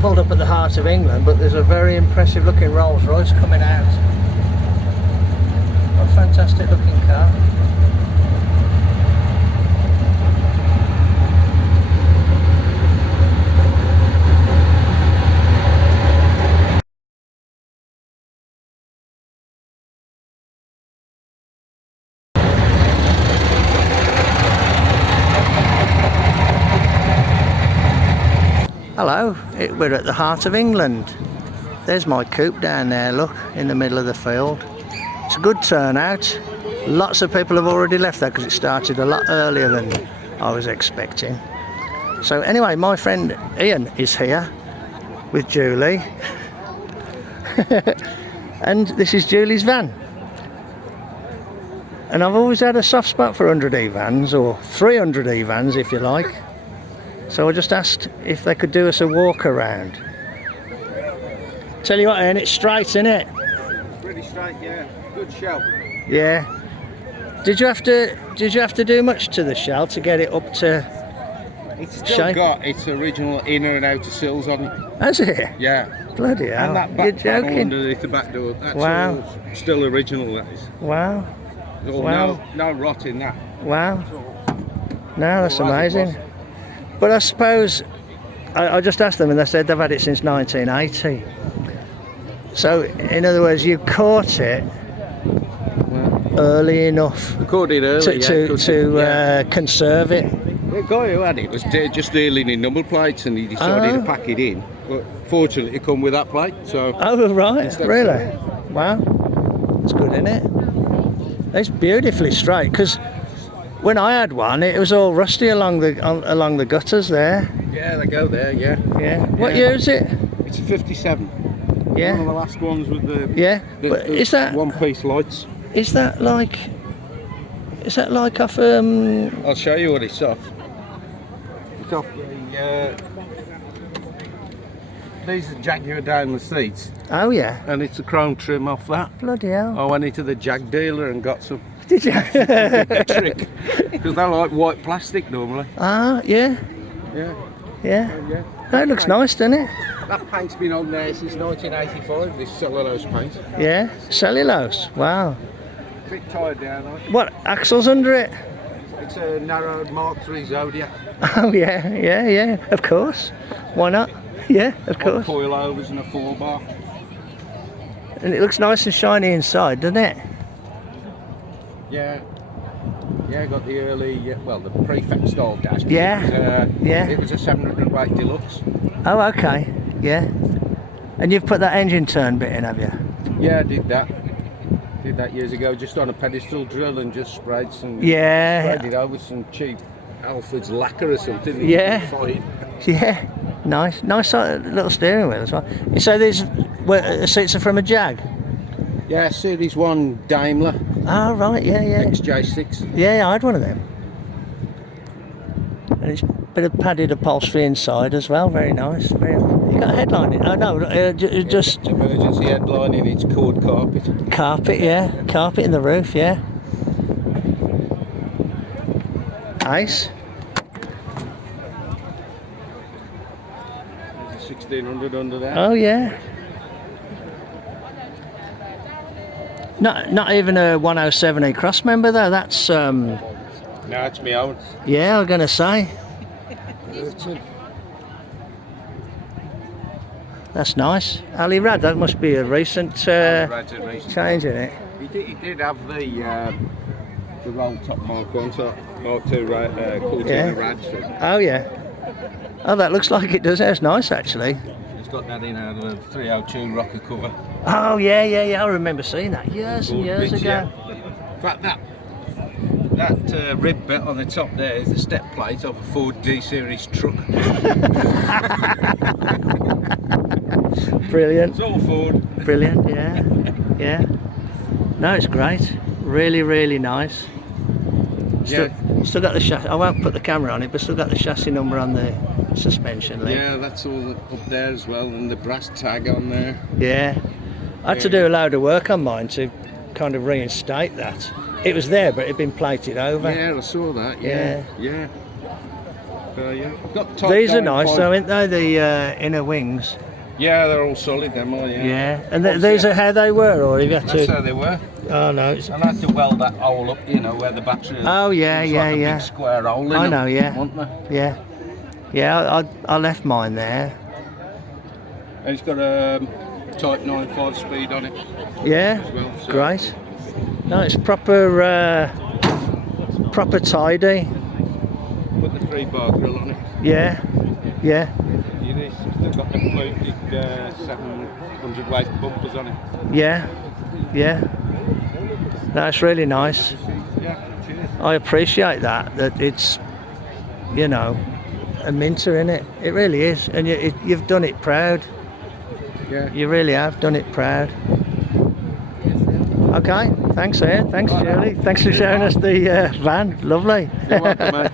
pulled up at the heart of England, but there's a very impressive looking Rolls Royce coming out. What a fantastic looking car. Hello, we're at the heart of England. There's my coupe down there, look, in the middle of the field. It's a good turnout. Lots of people have already left there because it started a lot earlier than I was expecting. So anyway, my friend Ian is here with Julie. And this is Julie's van. And I've always had a soft spot for 100E vans, or 300E vans if you like. So I just asked if they could do us a walk around. Tell you what, Ian, it's straight, isn't it? Pretty straight, yeah. Good shell. Yeah. Did you have to do much to the shell to get it up to It's still shape? got its original inner and outer sills on it. Has it? Yeah. Bloody hell. And that You're back panel joking. underneath the back door. That's Wow. all still original, that is. Wow. There's all Wow. no rot in that. Wow. It's all- No, that's all as it amazing. But I suppose, I just asked them and they said they've had it since 1980. So, in other words, you caught it early enough We caught it early, to conserve it. The guy who had it was just dealing in number plates and he decided to pack it in. But fortunately it come with that plate, so... Oh, right, Instead- really? Wow. That's good, isn't it? It's beautifully straight, because when I had one, it was all rusty along the gutters there. Yeah, they go there, yeah. Yeah. What Yeah. year is it? It's a 57. Yeah. One of the last ones with the... Yeah. But the is that one-piece lights. Is that like off I'll show you what it's off. It's off the... these are Jaguar down the seats, Oh yeah. and it's a chrome trim off that. Bloody hell. I went into the Jag dealer and got some Did you? trick, because they like white plastic normally. Ah, yeah. Yeah, Yeah. yeah. That looks nice, doesn't it? That paint's been on there since 1985, this cellulose paint. Yeah. Cellulose. Wow. A bit tired down on it. What axles under it? It's a narrowed Mark III Zodiac. Oh yeah, yeah, yeah. Of course. Why not? Yeah, of course. Coilovers and a 4-bar. And it looks nice and shiny inside, doesn't it? Yeah. Yeah, got the early, well, the prefect style dash. Yeah, yeah. It was a 708 Deluxe. Oh, okay. Yeah. And you've put that engine turn bit in, have you? Yeah, I did that. Did that years ago, just on a pedestal drill and just sprayed some. Yeah. Sprayed it over some cheap Alfred's lacquer or something. Yeah. Fine. Yeah. Nice. Nice little steering wheel as well. So these seats are from a Jag? Yeah, Series 1 Daimler Oh, right. Yeah, yeah. XJ6. Yeah, I had one of them. And it's a bit of padded upholstery inside as well. Very nice. Very, you got a headline in? Oh no, just Emergency headlining, it's cord carpet. carpet. Yeah, carpet in the roof. Yeah. Nice. There's a 1600 under there. Oh yeah. Not even a 107E cross member though. That's No, it's my own. yeah. I'm gonna say that's nice. Ali Rad. That must be a recent change in it. He did have the roll top Mark 1, so Mark 2 Cortina Yeah. Radford. Oh yeah. Oh, that looks like it does. That's nice actually. It's got that in out of a 302 rocker cover. Oh yeah, yeah, yeah. I remember seeing that years and years Bits, ago. yeah. In fact, that rib bit on the top there is the step plate of a Ford D series truck. Brilliant. It's all Ford. Brilliant. Yeah. Yeah. No, it's great. Really, really nice. Still got the chassis. I won't put the camera on it, but still got the chassis number on the suspension link. Yeah, that's all up there as well, and the brass tag on there. Yeah. I had to do a load of work on mine to kind of reinstate that. It was there, but it had been plated over. Yeah, I saw that. Yeah. Yeah. yeah. Got the These are Type nice, 95. though, aren't they? The inner wings. Yeah, they're all solid, them are, yeah. Yeah. And these are how they were, or have you had That's to? how they were. Oh no. It's... I had to weld that hole up, you know, where the battery is. Oh yeah, It's yeah, like a yeah. big square hole in I them, know, yeah. wasn't there? Yeah. Yeah, I left mine there. And it's got a Type 95 speed on it. Yeah. As well, so. Great. No, it's proper tidy. Put the 3-bar grill on it. Yeah. Yeah. It's still got the floated 700 weight bumpers on it. Yeah. Yeah. That's really nice. Yeah, cheers. I appreciate that it's, you know, a minter in it. It really is, and you've done it proud. Yeah. You really have done it proud. Okay, thanks Ed, thanks Shirley, thanks for showing us the van, lovely. You're welcome, mate.